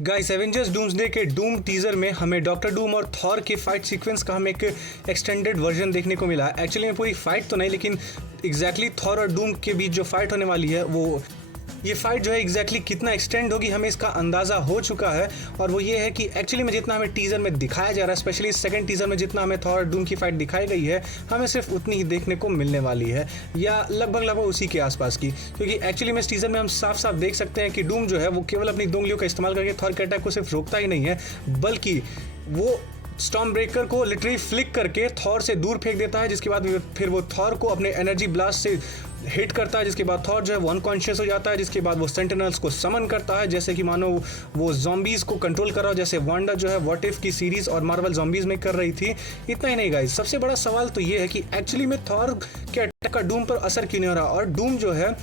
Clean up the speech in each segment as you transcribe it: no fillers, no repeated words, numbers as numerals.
Guys Avengers doomsday के Doom teaser में हमें डॉक्टर डूम और थॉर के फाइट सीक्वेंस का हमें एक एक्सटेंडेड वर्जन देखने को मिला। एक्चुअली में पूरी फाइट तो नहीं, लेकिन एग्जैक्टली थॉर और डूम के बीच जो फाइट होने वाली है वो ये फाइट जो है एग्जैक्टली कितना एक्सटेंड होगी हमें इसका अंदाज़ा हो चुका है। और वो ये है कि एक्चुअली में जितना हमें टीज़र में दिखाया जा रहा है, स्पेशली सेकंड टीज़र में जितना हमें थॉर और डूम की फाइट दिखाई गई है, हमें सिर्फ उतनी ही देखने को मिलने वाली है, या लगभग उसी के आसपास की। क्योंकि एक्चुअली में इस टीज़र में हम साफ साफ देख सकते हैं कि डूम जो है वो केवल अपनी 2 उंगलियों का इस्तेमाल करके थॉर के अटैक को सिर्फ रोकता ही नहीं है, बल्कि वो स्टॉर्म ब्रेकर को लिटरली फ्लिक करके थॉर से दूर फेंक देता है, जिसके बाद फिर वो थॉर को अपने एनर्जी ब्लास्ट से हिट करता है, जिसके बाद थॉर जो है वो अनकॉन्शियस हो जाता है। जिसके बाद वो सेंटिनल्स को समन करता है, जैसे कि मानो वो जॉम्बीज़ को कंट्रोल कर रहा हो, जैसे वांडा जो है व्हाट इफ की सीरीज़ और मार्वल जॉम्बीज़ में कर रही थी। इतना ही नहीं गाइस, सबसे बड़ा सवाल तो ये है कि एक्चुअली में थॉर के अटैक का डूम पर असर क्यों नहीं हो रहा, और डूम जो है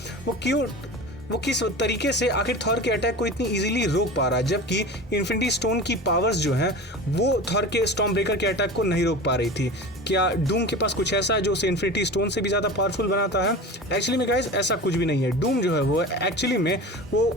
वो किस तरीके से आखिर थॉर के अटैक को इतनी इजीली रोक पा रहा है, जबकि इन्फिनिटी स्टोन की पावर्स जो हैं वो थॉर के स्टॉर्म ब्रेकर के अटैक को नहीं रोक पा रही थी। क्या डूम के पास कुछ ऐसा है जो उसे इन्फिनिटी स्टोन से भी ज़्यादा पावरफुल बनाता है? एक्चुअली में गाइस ऐसा कुछ भी नहीं है। डूम जो है वो एक्चुअली में वो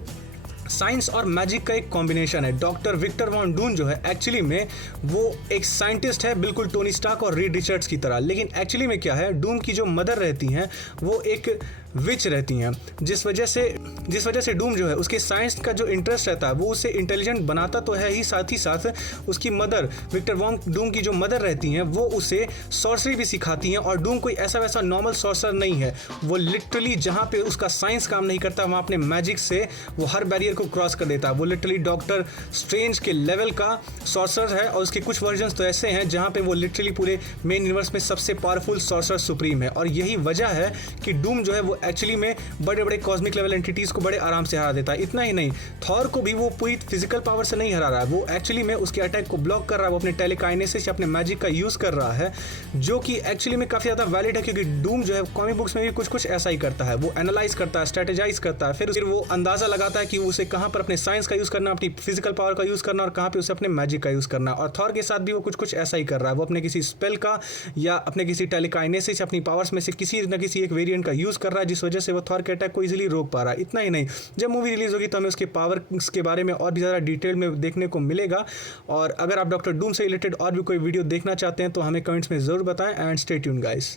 साइंस और मैजिक का एक कॉम्बिनेशन है। डॉक्टर विक्टर वॉन डून जो है एक्चुअली में वो एक साइंटिस्ट है, बिल्कुल टोनी स्टार्क और रीड रिचर्ड्स की तरह। लेकिन एक्चुअली में क्या है, डूम की जो मदर रहती हैं वो एक विच रहती हैं, जिस वजह से डूम जो है उसके साइंस का जो इंटरेस्ट रहता है वो उसे इंटेलिजेंट बनाता तो है ही साथ उसकी मदर विक्टर वॉन डूम की जो मदर रहती हैं वो उसे सॉर्सरी भी सिखाती हैं। और डूम कोई ऐसा वैसा नॉर्मल सॉर्सर नहीं है, वो लिटरली जहाँ पे उसका साइंस काम नहीं करता वहाँ अपने मैजिक से वो हर बैरियर को क्रॉस कर देता है। वो लिटरली डॉक्टर स्ट्रेंज के लेवल का सॉर्सर है, और उसके कुछ वर्जन्स तो ऐसे हैं जहाँ पे वो लिटरली पूरे मेन यूनिवर्स में सबसे पावरफुल सॉर्सर सुप्रीम है। और यही वजह है कि डूम जो है वो एक्चुअली में बड़े बड़े कॉस्मिक लेवल एंटिटीज़ को बड़े आराम से हरा देता है। इतना ही नहीं, थॉर को भी वो पूरी फिजिकल पावर से नहीं हरा रहा है, वो एक्चुअली में उसके अटैक को ब्लॉक कर रहा है, वो अपने टेलीकाइनेसिस या अपने मैजिक का यूज़ कर रहा है, जो कि एक्चुअली में काफ़ी ज़्यादा वैलिड है। क्योंकि डूम जो है कॉमिक बुक्स में भी कुछ ऐसा ही करता है, वो एनालाइज करता है, स्ट्रेटेजाइज करता है, फिर वो अंदाज़ा लगाता है कि उसे कहाँ पर अपने साइंस का यूज़ करना, अपनी फिजिकल पावर का यूज़ करना, और कहाँ पर उसे अपने मैजिक का यूज़ करना। और थॉर के साथ भी वो कुछ ऐसा ही कर रहा है, वो अपने किसी स्पेल का या अपने किसी टेलीकाइनेसिस अपनी पावर्स में से किसी न किसी एक वेरिएंट का यूज़ कर रहा है, जिस वजह से वो थॉर के अटैक को इजीली रोक पा रहा है। इतना ही नहीं, जब मूवी रिलीज होगी तो हमें उसके पावर के बारे में और भी ज़्यादा डिटेल में देखने को मिलेगा। और अगर आप डॉक्टर डूम से रिलेटेड और भी कोई वीडियो देखना चाहते हैं तो हमें कमेंट्स में ज़रूर बताएं। And stay tuned guys.